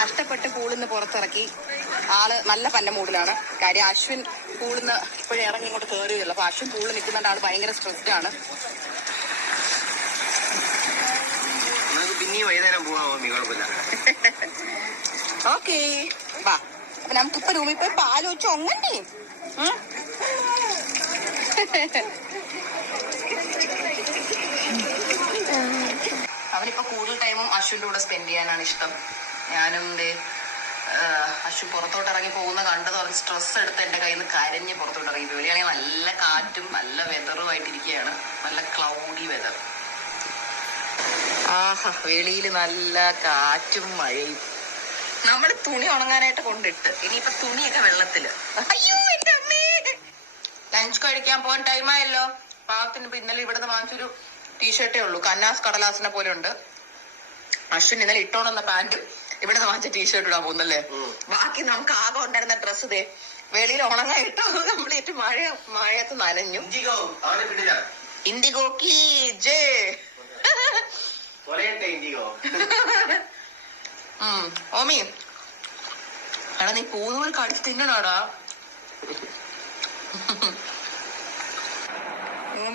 കഷ്ടപ്പെട്ട് പൂളിന്ന് പുറത്തിറക്കി. ആള് നല്ല പല്ല മൂഡിലാണ്. കാര്യം അശ്വിൻ പൂളിന്ന് ഇപ്പോഴും ഇറങ്ങി ഇങ്ങോട്ട് കയറിയല്ലോ. അപ്പൊ അശ്വിൻ പൂളിൽ നിൽക്കുന്നുണ്ട്. ആള് ഭയങ്കര സ്ട്രെസ്ഡ് ആണ്. പിന്നെയും വൈകുന്നേരം പോവാമോ? കുഴപ്പമില്ല. ഓക്കേ വാ. അപ്പൊ നമുക്കിപ്പോ റൂമിൽ പോയി പാല് വെച്ച് ഒങ്ങണ്ടേ? അവനിപ്പോ കൂടുതൽ ടൈമും അശ്വിന്റെ കൂടെ സ്പെൻഡ് ചെയ്യാനാണ് ഇഷ്ടം. ഞാനും അശ്വിൻ പുറത്തോട്ട് ഇറങ്ങി പോകുന്ന കണ്ടത് പറഞ്ഞ് സ്ട്രെസ് എടുത്ത് എന്റെ കയ്യിൽ നിന്ന് കരഞ്ഞ് പുറത്തോട്ട് ഇറങ്ങി. വെളിയാണെങ്കിൽ നല്ല കാറ്റും നല്ല വെതറുമായിട്ടിരിക്കുകയാണ്. നല്ല ക്ലൗഡി വെതർ. ആഹാ, വെളിയിൽ നല്ല കാറ്റും മഴയും. നമ്മുടെ തുണി ഉണങ്ങാനായിട്ട് കൊണ്ടിട്ട് ഇനിയിപ്പൊ തുണിയൊക്കെ വെള്ളത്തില്. അയ്യോ എന്റെ അമ്മേ, ലഞ്ച് കഴിക്കാൻ പോകാൻ ടൈമായല്ലോ. പാവത്തിന് ഇപ്പൊ ഇന്നലെ ഇവിടുന്ന് വാങ്ങിച്ചൊരു ടീഷർട്ടേ ഉള്ളൂ. കന്നാസ് കടലാസിനെ പോലെ ഉണ്ട്. അശ്വിൻ ഇന്നലെ ഇട്ടോണെന്ന പാന്റും ഇവിടുന്ന് വാങ്ങിച്ച ടീഷർട്ട് ഇടാൻ പോകുന്നല്ലേ. ബാക്കി നമുക്ക് ആകെ ഉണ്ടായിരുന്ന ഡ്രസ്സ് ദേ വെളിയിൽ ഉണങ്ങാൻ ഇട്ടോ. കംപ്ലീറ്റ് മഴയത്ത് നനഞ്ഞു. ഇൻഡിഗോ കീ ജേ. ഓമി എടാ, നീ പൂന്നൂൽ കടിച്ച് തിന്നണോടാ.